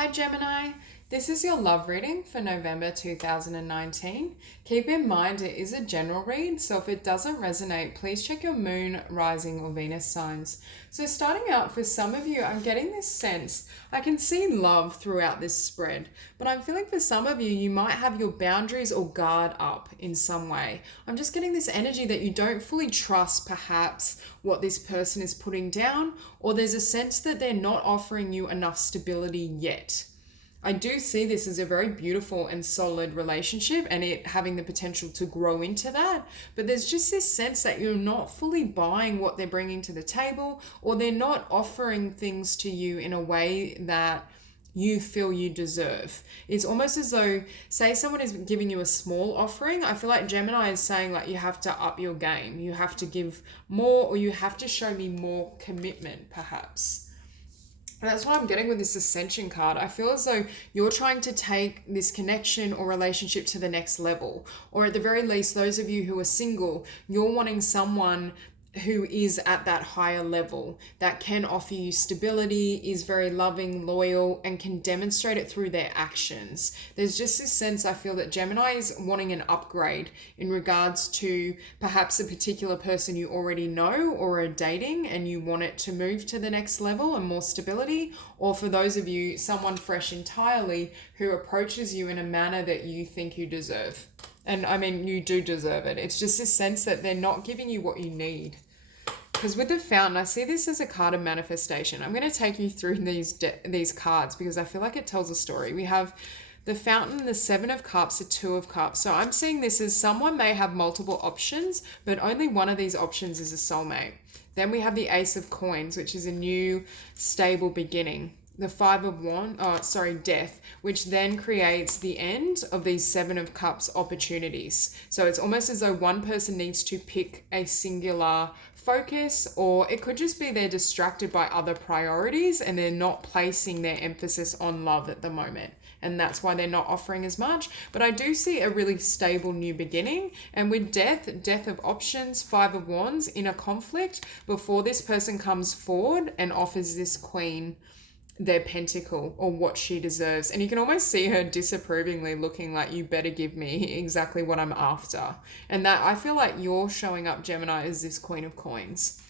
Hi Gemini, this is your love reading for November 2019. Keep in mind it is a general read, so if it doesn't resonate, please check your moon, rising, or Venus signs. So starting out, for some of you, I'm getting this sense, I can see love throughout this spread, but I'm feeling for some of you, you might have your boundaries or guard up in some way. I'm just getting this energy that you don't fully trust perhaps what this person is putting down, or there's a sense that they're not offering you enough stability yet. I do see this as a very beautiful and solid relationship and it having the potential to grow into that. But there's just this sense that you're not fully buying what they're bringing to the table, or they're not offering things to you in a way that you feel you deserve. It's almost as though, say someone is giving you a small offering, I feel like Gemini is saying like you have to up your game. You have to give more, or you have to show me more commitment perhaps. And that's what I'm getting with this Ascension card. I feel as though you're trying to take this connection or relationship to the next level. Or at the very least, those of you who are single, you're wanting someone who is at that higher level, that can offer you stability, is very loving, loyal, and can demonstrate it through their actions. There's just this sense, I feel, that Gemini is wanting an upgrade in regards to perhaps a particular person you already know or are dating and you want it to move to the next level and more stability. Or for those of you, someone fresh entirely who approaches you in a manner that you think you deserve. And I mean, you do deserve it. It's just this sense that they're not giving you what you need. Because with the Fountain, I see this as a card of manifestation. I'm going to take you through these cards because I feel like it tells a story. We have the Fountain, the Seven of Cups, the Two of Cups. So I'm seeing this as someone may have multiple options, but only one of these options is a soulmate. Then we have the Ace of Coins, which is a new, stable beginning. The Five of Death, which then creates the end of these Seven of Cups opportunities. So it's almost as though one person needs to pick a singular focus, or it could just be they're distracted by other priorities and they're not placing their emphasis on love at the moment. And that's why they're not offering as much. But I do see a really stable new beginning. And with death of options, Five of Wands, in a conflict before this person comes forward and offers this queen their pentacle or what she deserves. And you can almost see her disapprovingly looking like, you better give me exactly what I'm after. And that, I feel like you're showing up, Gemini, as this Queen of Coins,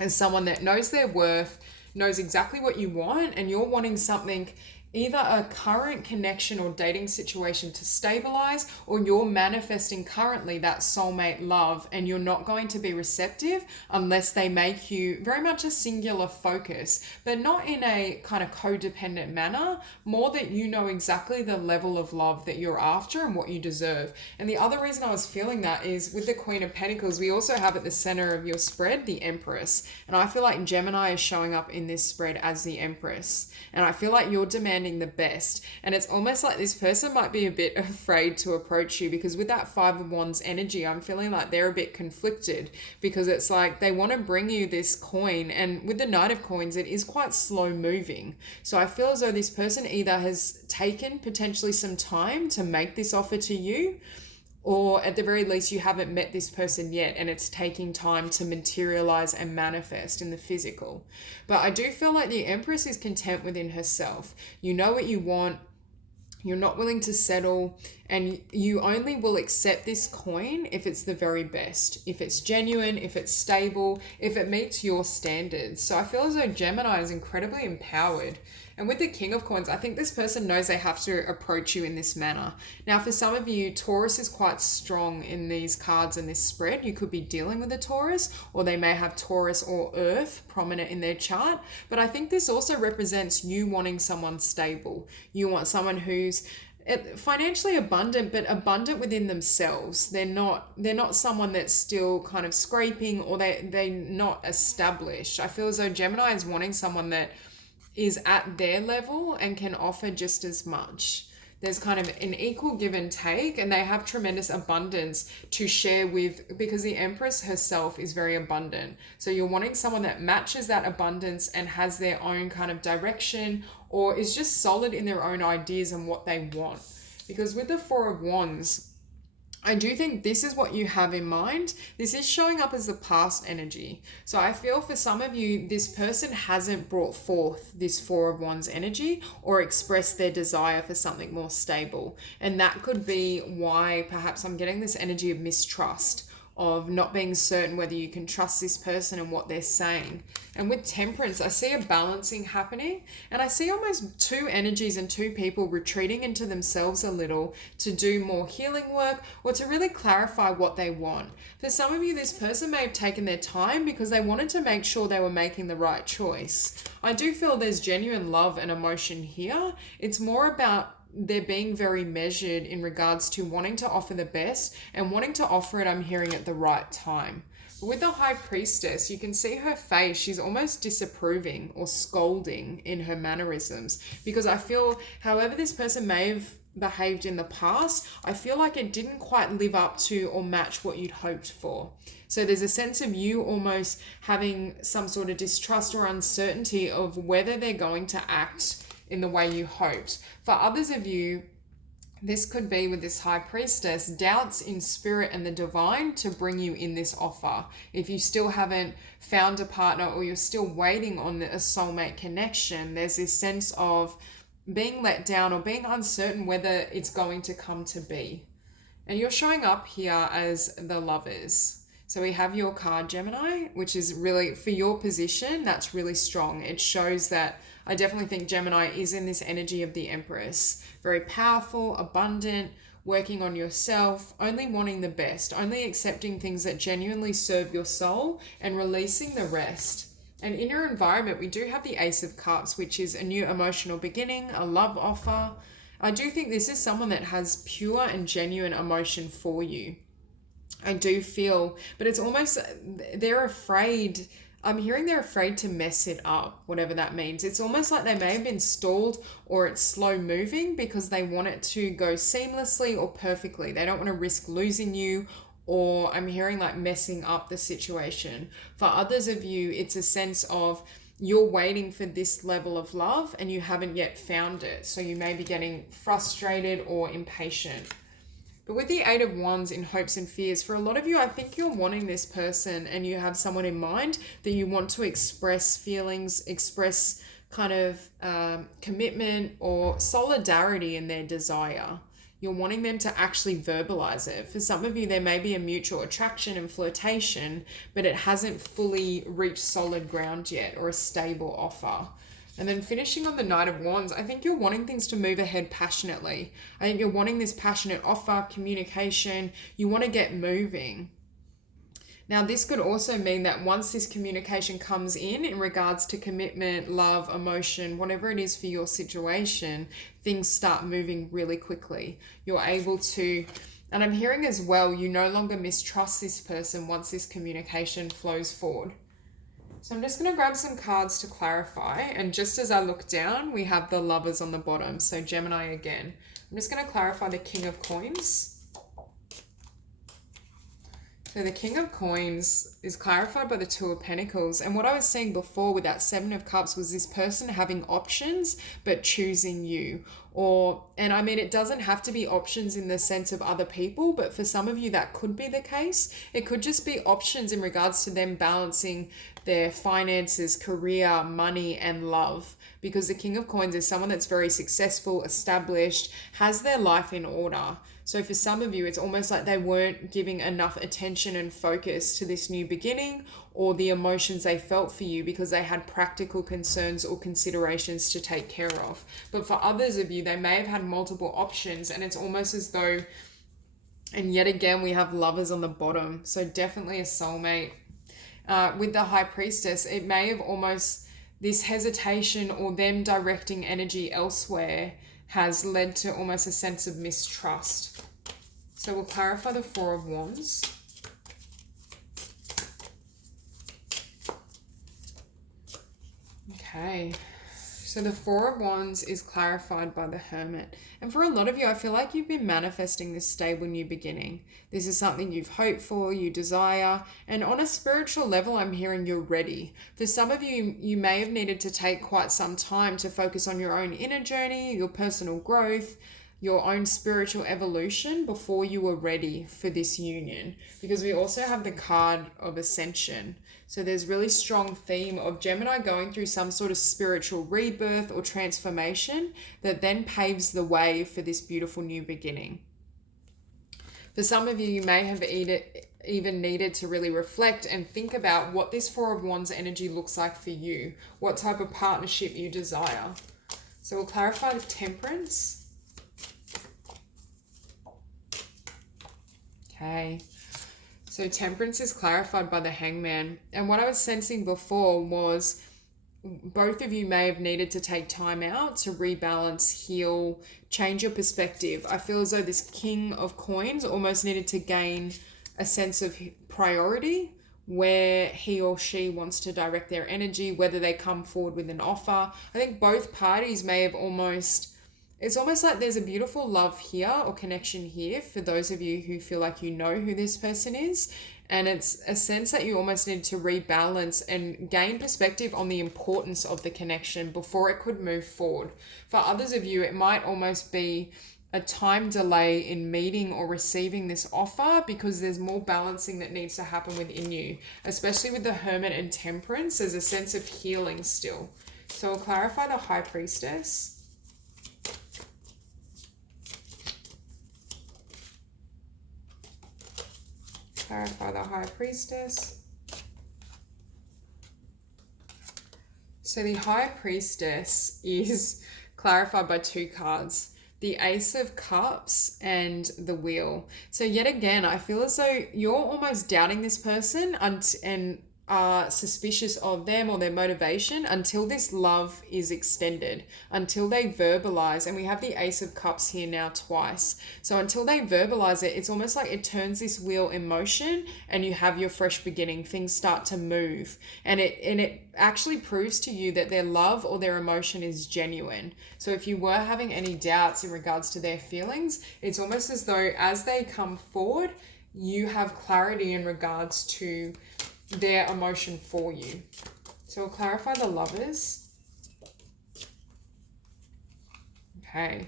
as someone that knows their worth, knows exactly what you want, and you're wanting something, either a current connection or dating situation to stabilize, or you're manifesting currently that soulmate love and you're not going to be receptive unless they make you very much a singular focus, but not in a kind of codependent manner, more that you know exactly the level of love that you're after and what you deserve. And the other reason I was feeling that is with the Queen of Pentacles, we also have at the center of your spread, the Empress. And I feel like Gemini is showing up in this spread as the Empress. And I feel like you're demanding the best. And it's almost like this person might be a bit afraid to approach you, because with that Five of Wands energy, I'm feeling like they're a bit conflicted, because it's like they want to bring you this coin. And with the Knight of Coins, it is quite slow moving. So I feel as though this person either has taken potentially some time to make this offer to you, or at the very least you haven't met this person yet and it's taking time to materialize and manifest in the physical. But I do feel like the Empress is content within herself. You know what you want. You're not willing to settle, and you only will accept this coin if it's the very best, if it's genuine, if it's stable, if it meets your standards. So I feel as though Gemini is incredibly empowered. And with the King of Coins, I think this person knows they have to approach you in this manner. Now, for some of you, Taurus is quite strong in these cards and this spread. You could be dealing with a Taurus, or they may have Taurus or Earth prominent in their chart. But I think this also represents you wanting someone stable. You want someone who's financially abundant, but abundant within themselves. They're not someone that's still kind of scraping, or they're not established. I feel as though Gemini is wanting someone that is at their level and can offer just as much. There's kind of an equal give and take, and they have tremendous abundance to share with, because the Empress herself is very abundant. So you're wanting someone that matches that abundance and has their own kind of direction, or is just solid in their own ideas and what they want. Because with the Four of Wands, I do think this is what you have in mind. This is showing up as the past energy. So I feel for some of you, this person hasn't brought forth this Four of Wands energy or expressed their desire for something more stable. And that could be why perhaps I'm getting this energy of mistrust, of not being certain whether you can trust this person and what they're saying. And with Temperance, I see a balancing happening, and I see almost two energies and two people retreating into themselves a little to do more healing work or to really clarify what they want. For some of you, this person may have taken their time because they wanted to make sure they were making the right choice. I do feel there's genuine love and emotion here. It's more about they're being very measured in regards to wanting to offer the best and wanting to offer it, I'm hearing, at the right time. But with the High Priestess, you can see her face. She's almost disapproving or scolding in her mannerisms, because I feel however this person may have behaved in the past, I feel like it didn't quite live up to or match what you'd hoped for. So there's a sense of you almost having some sort of distrust or uncertainty of whether they're going to act in the way you hoped. For others of you, this could be with this High Priestess, doubts in spirit and the divine to bring you in this offer. If you still haven't found a partner or you're still waiting on a soulmate connection, there's this sense of being let down or being uncertain whether it's going to come to be. And you're showing up here as the Lovers. So we have your card, Gemini, which is really, for your position, that's really strong. It shows that I definitely think Gemini is in this energy of the Empress. Very powerful, abundant, working on yourself, only wanting the best, only accepting things that genuinely serve your soul and releasing the rest. And in your environment, we do have the Ace of Cups, which is a new emotional beginning, a love offer. I do think this is someone that has pure and genuine emotion for you. I do feel, but it's almost, they're afraid. I'm hearing they're afraid to mess it up, whatever that means. It's almost like they may have been stalled or it's slow moving because they want it to go seamlessly or perfectly. They don't want to risk losing you, or I'm hearing like messing up the situation. For others of you, it's a sense of you're waiting for this level of love and you haven't yet found it. So you may be getting frustrated or impatient. But with the Eight of Wands in hopes and fears, for a lot of you, I think you're wanting this person and you have someone in mind that you want to express feelings, express kind of commitment or solidarity in their desire. You're wanting them to actually verbalize it. For some of you, there may be a mutual attraction and flirtation, but it hasn't fully reached solid ground yet or a stable offer. And then finishing on the Knight of Wands, I think you're wanting things to move ahead passionately. I think you're wanting this passionate offer, communication. You want to get moving. Now, this could also mean that once this communication comes in regards to commitment, love, emotion, whatever it is for your situation, things start moving really quickly. You're able to, and I'm hearing as well, you no longer mistrust this person once this communication flows forward. So I'm just going to grab some cards to clarify. And just as I look down, we have the Lovers on the bottom. So Gemini again. I'm just going to clarify the King of Coins. So the King of Coins is clarified by the Two of Pentacles. And what I was saying before with that Seven of Cups was this person having options, but choosing you. And I mean, it doesn't have to be options in the sense of other people, but for some of you, that could be the case. It could just be options in regards to them balancing their finances, career, money, and love. Because the King of Coins is someone that's very successful, established, has their life in order. So for some of you, it's almost like they weren't giving enough attention and focus to this new beginning or the emotions they felt for you because they had practical concerns or considerations to take care of. But for others of you, they may have had multiple options, and it's almost as though, and yet again, we have Lovers on the bottom. So definitely a soulmate. With the High Priestess, it may have almost, this hesitation or them directing energy elsewhere has led to almost a sense of mistrust. So we'll clarify the Four of Wands. Okay, so the Four of Wands is clarified by the Hermit. And for a lot of you, I feel like you've been manifesting this stable new beginning. This is something you've hoped for, you desire, and on a spiritual level, I'm hearing you're ready. For some of you, you may have needed to take quite some time to focus on your own inner journey, your personal growth, your own spiritual evolution before you were ready for this union. Because we also have the card of ascension. So there's really strong theme of Gemini going through some sort of spiritual rebirth or transformation that then paves the way for this beautiful new beginning. For some of you, you may have even needed to really reflect and think about what this Four of Wands energy looks like for you, what type of partnership you desire. So we'll clarify the Temperance. Okay. So Temperance is clarified by the Hangman. And what I was sensing before was both of you may have needed to take time out to rebalance, heal, change your perspective. I feel as though this King of Coins almost needed to gain a sense of priority, where he or she wants to direct their energy, whether they come forward with an offer. I think both parties may have it's almost like there's a beautiful love here or connection here for those of you who feel like you know who this person is. And it's a sense that you almost need to rebalance and gain perspective on the importance of the connection before it could move forward. For others of you, it might almost be a time delay in meeting or receiving this offer because there's more balancing that needs to happen within you, especially with the Hermit and Temperance. There's a sense of healing still. So I'll clarify the High Priestess. Clarify the High Priestess. So the High Priestess is clarified by two cards, the Ace of Cups and the Wheel. So yet again, I feel as though you're almost doubting this person and are suspicious of them or their motivation until this love is extended, until they verbalize. And we have the Ace of Cups here now twice. So until they verbalize it, it's almost like it turns this wheel in motion and you have your fresh beginning. Things start to move. And it actually proves to you that their love or their emotion is genuine. So if you were having any doubts in regards to their feelings, it's almost as though as they come forward, you have clarity in regards to their emotion for you. So we'll clarify the Lovers. Okay.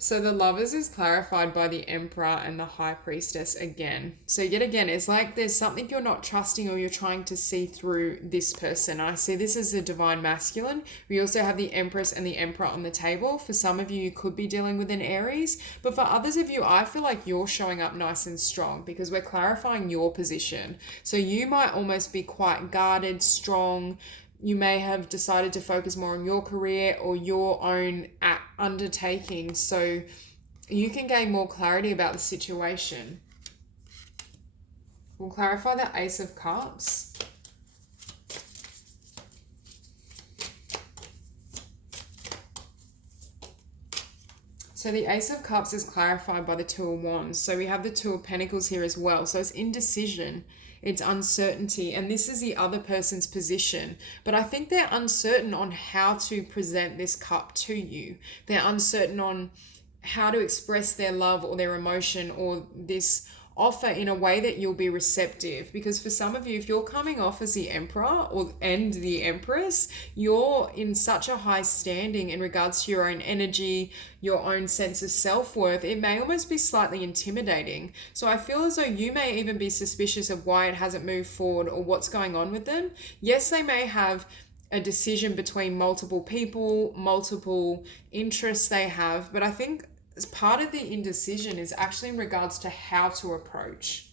So the Lovers is clarified by the Emperor and the High Priestess again. So yet again, it's like there's something you're not trusting or you're trying to see through this person. I see this as the Divine Masculine. We also have the Empress and the Emperor on the table. For some of you, you could be dealing with an Aries. But for others of you, I feel like you're showing up nice and strong because we're clarifying your position. So you might almost be quite guarded, strong. You may have decided to focus more on your career or your own undertaking so you can gain more clarity about the situation. We'll clarify the Ace of Cups. So the Ace of Cups is clarified by the Two of Wands. So we have the Two of Pentacles here as well. So it's indecision. It's uncertainty, and this is the other person's position. But I think they're uncertain on how to present this cup to you. They're uncertain on how to express their love or their emotion or this offer in a way that you'll be receptive. Because for some of you, if you're coming off as the Emperor and the Empress, you're in such a high standing in regards to your own energy, your own sense of self-worth. It may almost be slightly intimidating. So I feel as though you may even be suspicious of why it hasn't moved forward or what's going on with them. Yes, they may have a decision between multiple people, multiple interests they have, but I think as part of the indecision is actually in regards to how to approach.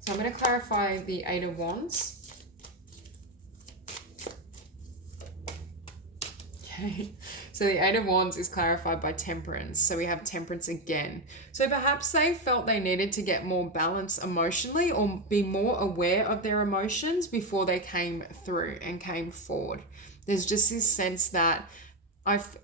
So I'm going to clarify the Eight of Wands. Okay, so the Eight of Wands is clarified by Temperance. So we have Temperance again. So perhaps they felt they needed to get more balanced emotionally or be more aware of their emotions before they came through and came forward. There's just this sense that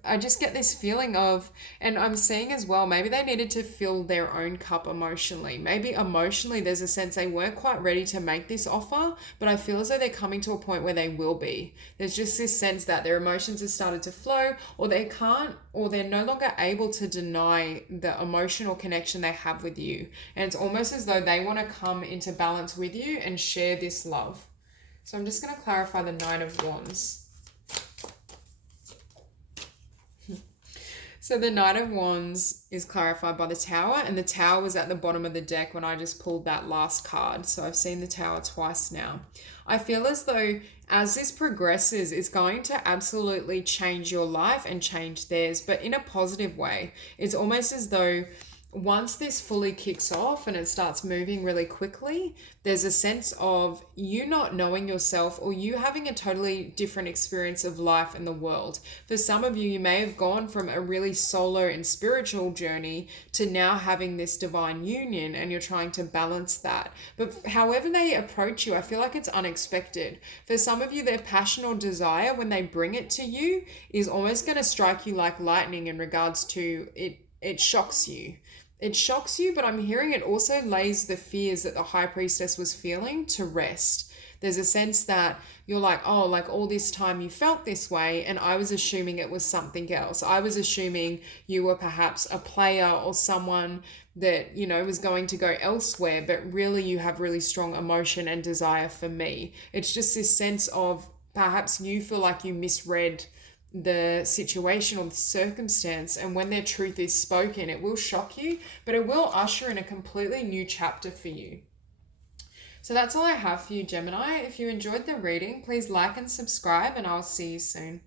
I just get this feeling of, and I'm seeing as well, maybe they needed to fill their own cup emotionally. Maybe emotionally there's a sense they weren't quite ready to make this offer, but I feel as though they're coming to a point where they will be. There's just this sense that their emotions have started to flow, or they can't, or they're no longer able to deny the emotional connection they have with you. And it's almost as though they want to come into balance with you and share this love. So I'm just going to clarify the Nine of Wands. So the Knight of Wands is clarified by the Tower, and the Tower was at the bottom of the deck when I just pulled that last card. So I've seen the Tower twice now. I feel as though as this progresses, it's going to absolutely change your life and change theirs, but in a positive way. It's almost as though once this fully kicks off and it starts moving really quickly, there's a sense of you not knowing yourself or you having a totally different experience of life in the world. For some of you, you may have gone from a really solo and spiritual journey to now having this divine union, and you're trying to balance that. But however they approach you, I feel like it's unexpected. For some of you, their passion or desire, when they bring it to you, is almost going to strike you like lightning in regards to it. It shocks you. It shocks you, but I'm hearing it also lays the fears that the high priestess was feeling to rest. There's a sense that you're like, oh, like all this time you felt this way, and I was assuming it was something else. I was assuming you were perhaps a player or someone that, you know, was going to go elsewhere, but really you have really strong emotion and desire for me. It's just this sense of perhaps you feel like you misread the situation or the circumstance, and when their truth is spoken, it will shock you, but it will usher in a completely new chapter for you. So that's all I have for you, Gemini. If you enjoyed the reading, please like and subscribe, and I'll see you soon.